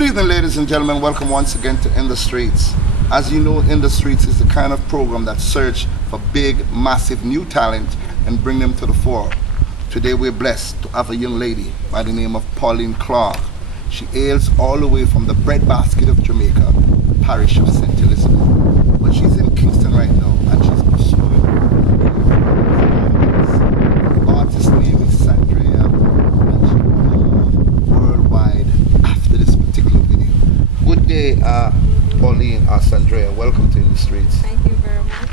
Good evening, ladies and gentlemen. Welcome once again to In the Streets. As you know, In the Streets is the kind of program that search for big, massive new talent and bring them to the fore. Today we're blessed to have a young lady by the name of Pauline Clarke. She hails all the way from the breadbasket of Jamaica, the parish of St. Elizabeth. But she's in Kingston right now and she's pursuing the artist's name is Sandreyah, and she will go worldwide after this particular video. Good day, Pauline, Sandreyah. Welcome to In the Streets. Thank you very much.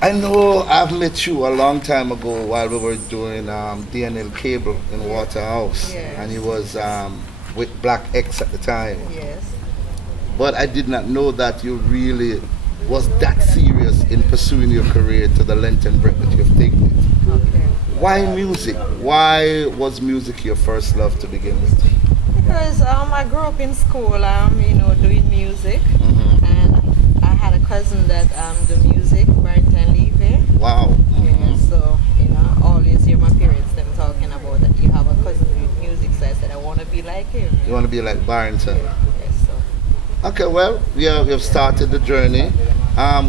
I know I've met you a long time ago while we were doing DNL Cable in Waterhouse, Yes. and he was with Black X at the time. Yes. But I did not know that you really was that serious in pursuing your career to the length and breadth that you've taken it. Okay. Why music? Why was music your first love to begin with? Because I grew up in school, doing music, Mm-hmm. and I had a cousin that do music, Barrington Levy. Wow. Yeah, so I always hear my parents them talking about that you have a cousin with music. So I said I want to be like him. You want to be like Barrington? Yes. So Okay, well, you've started the journey.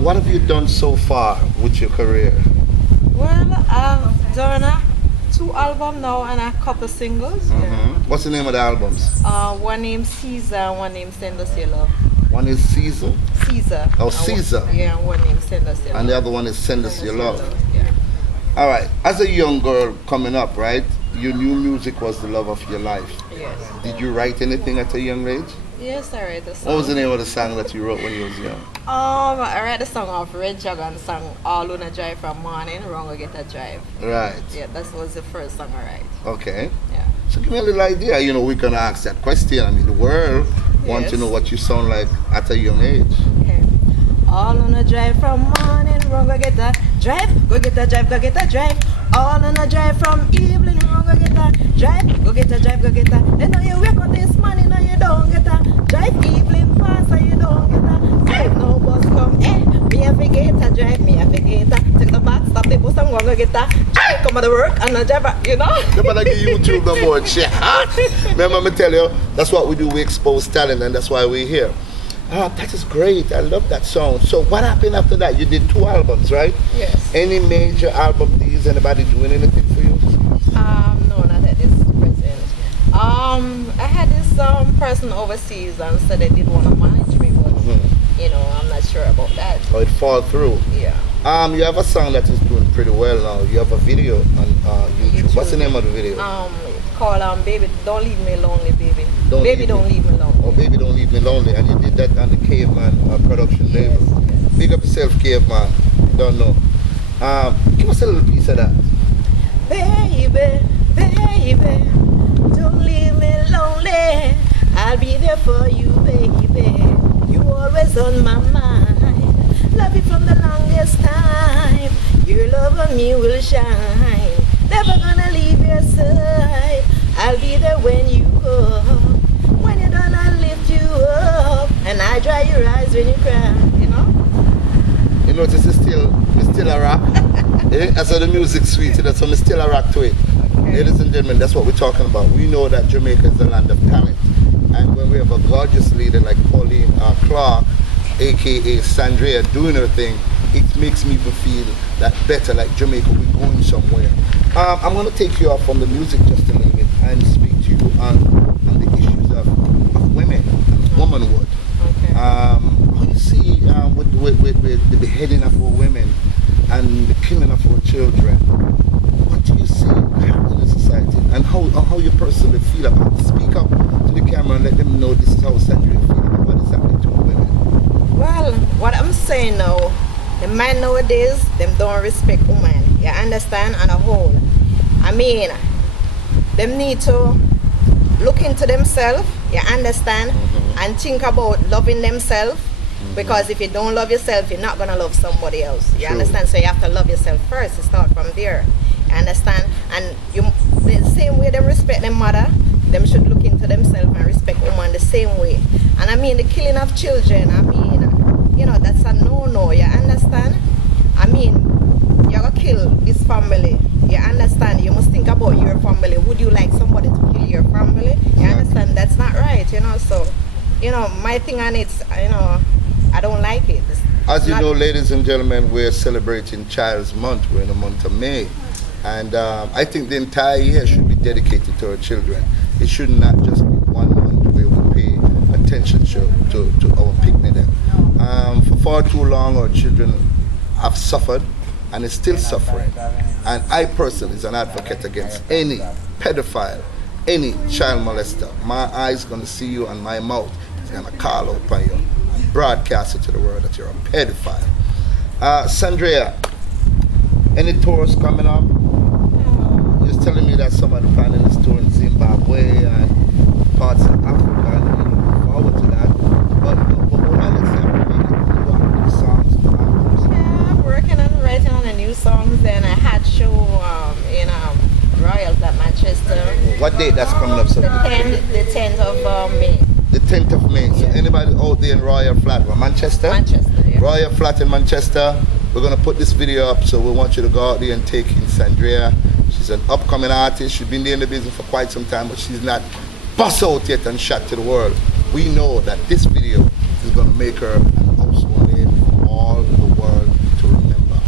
What have you done so far with your career? well, I've done 2 albums now and a couple singles. Mm-hmm. What's the name of the albums? One named Caesar, and one named Send Us Your Love. One is Caesar, Caesar. Oh, And Caesar. Yeah, and one named Send Us Your Love. and the other one is Send Us Your Love. Yeah. All right, as a young girl coming up, right, you knew music was the love of your life. Yes. Did you write anything at a young age? Yes, I write the song. What was the name of the song that you wrote when you was young? I write the song of Red Dragon song, All On a Drive from Morning, Wrong Go Get a Drive. Right, Yeah, that was the first song I write. okay. Yeah. So give me a little idea, we're going to ask that question. I mean, the world wants to Yes. know what you sound like at a young age. Okay. All on a drive from morning, wrong go get a drive, go get a drive, go get a drive. All on a drive from evening, wrong go get a drive, go get a drive, go get a. Then now you wake up this morning and you don't get a drive. Evening pass and you don't get a drive. No bus come, me have to get a drive, me have to get a. Take the back, stop the bus and wrong go get a drive. Come to work and a drive, You better give YouTube the more shit. Remember me tell you, that's what we do, we expose talent, and that's why we're here. That is great. I love that song. So what happened after that? You did 2 albums, right? Yes. Any major album deals? Anybody doing anything for you? No, not at this present. I had this person overseas and said they did want to manage me, but I'm not sure about that. Oh, it fall through. Yeah. You have a song that is doing pretty well now. You have a video on YouTube. What's the name of the video? It's called Baby Don't Leave Me Lonely, Baby. Don't Baby Leave Don't Me- Leave Me Lonely. Oh, Baby Don't Leave Me Lonely. And you did that on the Caveman production label. Yes. Big up yourself, Caveman. Don't know. Give us a little piece of that. Baby, baby, don't leave me lonely. I'll be there for you, baby. You always on my mind. Love you from the longest time. Your love on me will shine. Never gonna leave your side. I'll be there when you go. When you're done, I'll lift you up. And I dry your eyes when you cry. You notice it's still a rock. As the music sweet, that's so it's still a rock to it. Okay. Ladies and gentlemen, that's what we're talking about. We know that Jamaica is the land of talent. And when we have a gorgeous leader like Pauline Clarke, aka Sandreyah, doing her thing, it makes me feel that better, like Jamaica, we're going somewhere. I'm going to take you off from the music just a little bit and speak to you on the issues of women and womanhood. Okay. How you see with the beheading of our women and the killing of our children, what do you see happening in society, and how you personally feel about it? Speak up to the camera and let them know this is how Sandreyah feel about what is happening to our women. Well, what I'm saying now, the man nowadays, them don't respect women. You understand? On a whole. I mean, them need to look into themselves, you understand? And think about loving themselves. Because if you don't love yourself, you're not gonna love somebody else. You True. understand? So you have to love yourself first to start from there. You understand? And the same way they respect their mother, them should look into themselves and respect women the same way. And I mean the killing of children, I mean, that's a no-no, you understand? I mean, you're gonna kill this family. You understand? You must think about your family. Would you like somebody to kill your family? You understand? That's not right. you know. So, you know, my thing on it, you know, I don't like it. As you know, ladies and gentlemen, we're celebrating Child's Month. We're in the month of May. And I think the entire year should be dedicated to our children. It should not just be 1 month where we pay attention to our picnic. For far too long, our children have suffered and is still suffering. And I personally is an advocate against any pedophile, any child molester. My eyes gonna see you and my mouth is gonna call out by you, broadcast it to the world that you're a pedophile. Sandreyah, any tours coming up? You're telling me that somebody planning this tour in Zimbabwe and parts of Africa, and you look forward to that. But let's say new songs, new albums. Yeah, I'm working on writing on a new songs. Then I had show in Royals at Manchester. What date that's coming up? So The 10th of May. The 10th of May. So anybody out there in Royal Flat, Manchester? Manchester, yeah. Royal Flat in Manchester. We're gonna put this video up, so we want you to go out there and take in Sandreyah. She's an upcoming artist. She's been there in the business for quite some time, but she's not bust out yet and shot to the world. We know that this video is gonna make her an household name for all the world to remember.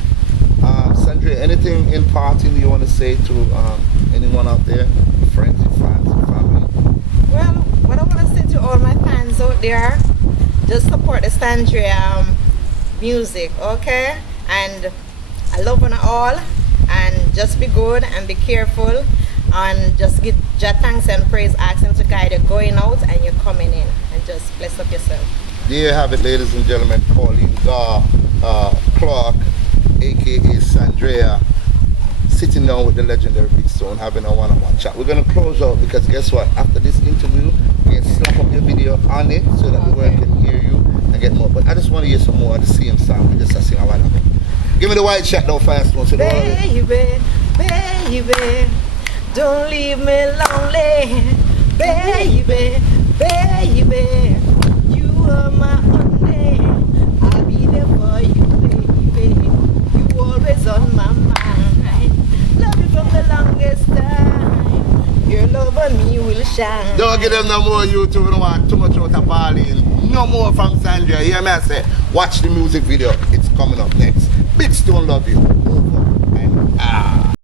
Sandreyah, anything in parting you want to say to anyone out there, friends and fans and family? Well, what I want to say to all my fans out there, just support the Sandreyah music, okay? And I love you all, and just be good and be careful, and just give Jah thanks and praise, ask him to guide you going out and you're coming in, and just bless up yourself. There you have it, ladies and gentlemen. Pauline Clarke, aka Sandreyah, sitting down with the legendary Big Stone, having a one-on-one chat. We're gonna close out because guess what? After this interview, we can slap up your video on it so that the world can hear you and get more. But I just want to hear some more of the same song. We just sing a one of it. Give me the white shot now fast one. So baby, baby, don't leave me lonely. Baby, baby, you are my honey. I'll be there for you, baby. You always on my mind. Love you from the longest time. Your love on me will shine. don't give them no more YouTube. No want too much out of Pauline. No more from Sandreyah. Hear me I say, watch the music video. It's coming up next. Big Stone love you. Over and out.